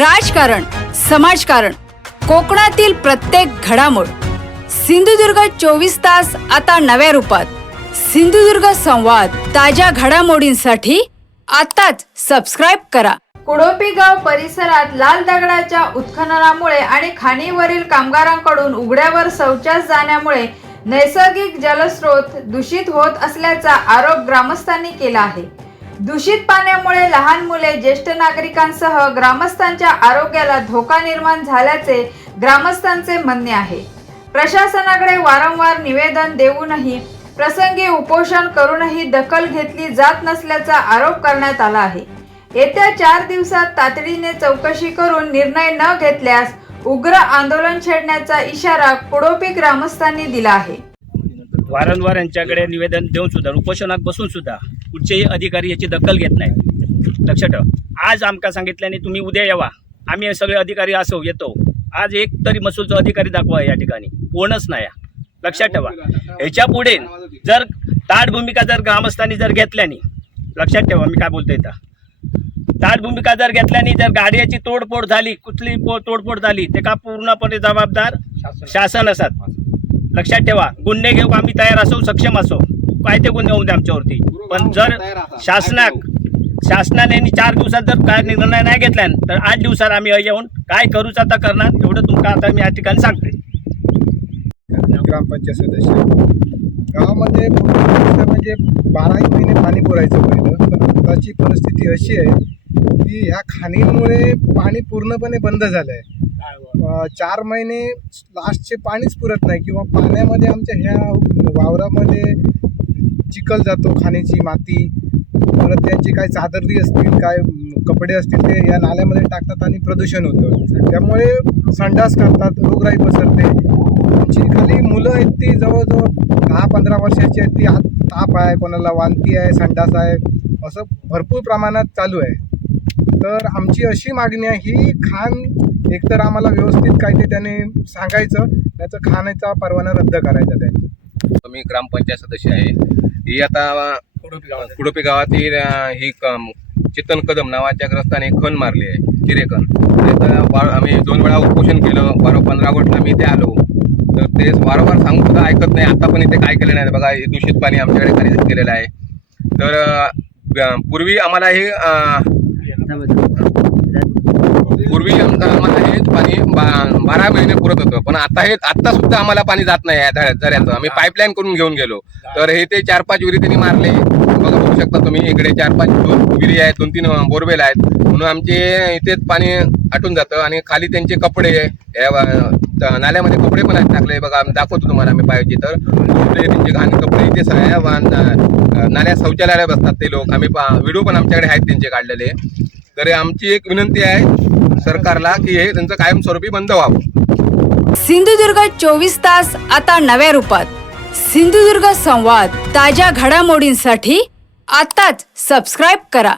राजकारण, समाजकारण, कोकणातील प्रत्येक घडामोड. सिंधुदुर्ग 24 तास आता नव्या रूपात. सिंधुदुर्ग संवाद, ताज्या घडामोडींसाठी आताच सबस्क्राइब करा. कुडोपी गाव परिसरात लाल दगडाच्या उत्खननामुळे आणि खाणीवरील कामगारांकडून उघड्यावर शौचास जाण्यामुळे नैसर्गिक जलस्रोत दूषित होत असल्याचा आरोप ग्रामस्थांनी केला आहे. दूषित पाण्यामुळे लहान मुले, ज्येष्ठ नागरिकांसह ग्रामस्थांच्या आरोग्याला धोका निर्माण झाल्याचे ग्रामस्थांचे म्हणणे आहे. प्रशासनाकडे वारंवार निवेदन देऊनही, प्रसंगी उपोषण करूनही दखल घेतली जात नसल्याचा आरोप करण्यात आला आहे. येत्या 4 दिवसात तातडीने चौकशी करून निर्णय न घेतल्यास उग्र आंदोलन छेडण्याचा इशारा कुडोपी ग्रामस्थांनी दिला आहे. वारंवार यांच्याकडे निवेदन देऊन सुद्धा, उपोषणात बसून सुद्धा कुठचेही अधिकारी याची दखल घेत नाही. लक्षात ठेवा, आज आमका सांगितल्याने तुम्ही उद्या यावा, आम्ही सगळे अधिकारी असो येतो. आज एक तरी महसूलचा अधिकारी दाखवा, या ठिकाणी कोणच नाही. लक्षात ठेवा, ह्याच्या पुढे जर ताठ भूमिका जर ग्रामस्थांनी जर घेतल्याने, लक्षात ठेवा मी काय बोलतोय, ताठ भूमिका जर घेतल्याने जर गाड्याची तोडफोड झाली, कुठली तोडफोड झाली, ते का पूर्णपणे जबाबदार शासन असतात. लक्षात ठेवा, गुन्हे घेऊ आम्ही तयार असो, सक्षम असो, काय ते गुन्हे होऊन दे आमच्यावरती. पण जर शासनाने 4 दिवसात जर काय निर्णय नाही घेतला तर 8 दिवसात आम्ही येऊन काय करूच आता करणार, एवढं तुमका आता मी या ठिकाणी सांगतोय. ग्रामपंचायत सदस्य गावामध्ये म्हणजे 12 महिने पाणी पुरायचं पहिलं, पण आताची परिस्थिती अशी आहे की ह्या खाणींमुळे पाणी पूर्णपणे बंद झालं आहे. 4 महिने लास्टचे पाणीच पुरत नाही, किंवा पाण्यामध्ये आमच्या ह्या वावरामध्ये चिखल जातो, खाणीची माती, परत त्यांची काय चादरी असतील, काय कपडे असतील, ते या नाल्यामध्ये टाकतात आणि प्रदूषण होतं. त्यामुळे संडास करतात, रोगराई पसरते. आमची खाली मुलं आहेत ती जवळजवळ 10-15 वर्षाची आहेत, ती ताप आहे, कोणाला वांती आहे, संडास आहे, असं भरपूर प्रमाणात चालू आहे. तर आमची अशी मागणी आहे, ही खाण एकतर आम्हाला व्यवस्थित काय ते त्याने सांगायचं, त्याचं खाण्याचा परवाना रद्द करायचा त्यांनी. मी ग्रामपंचायत सदस्य आहे. ही आता कुडोपी गावातील ही चेतन कदम नावाच्या ग्रस्ताने खण मारली आहे, चिरेखण. आम्ही 2 वेळा उपोषण केलं, 15 ऑगस्टला मी इथे आलो, तर ते वारंवार सांगून सुद्धा ऐकत नाही. आता पण इथे काय केलं नाही बघा, हे दूषित पाणी आमच्याकडे खाली केलेलं आहे. तर पूर्वी आम्हाला हे पाणी 12 महिने पुरत होतं, पण आता सुद्धा आम्हाला पाणी जात नाही आहे झऱ्याचं. आम्ही पाईपलाईन करून घेऊन गेलो, तर हे ते 4-5 विहिरी त्यांनी मारले. बघा, बघू शकता तुम्ही, इकडे 4-5 विहिरी आहेत, 2-3 बोरवेल आहेत, म्हणून आमचे इथेच पाणी आटून जातं. आणि खाली त्यांचे कपडे नाल्यामध्ये कपडे पण आहेत टाकले. बघा, आम्ही दाखवतो तुम्हाला, आम्ही पाहिजे तर त्यांचे घाण कपडे इथेच आहे. नाल्यात शौचालयाला बसतात ते लोक, आम्ही व्हिडिओ पण आमच्याकडे आहेत त्यांचे काढलेले. तर आमची एक विनंती आहे सरकारला की हे त्यांचं कायमस्वरूपी बंद व्हावं. सिंधुदुर्ग 24 तास आता नव्या रूपात. सिंधुदुर्ग संवाद, ताज्या घडामोडींसाठी आताच सबस्क्राइब करा.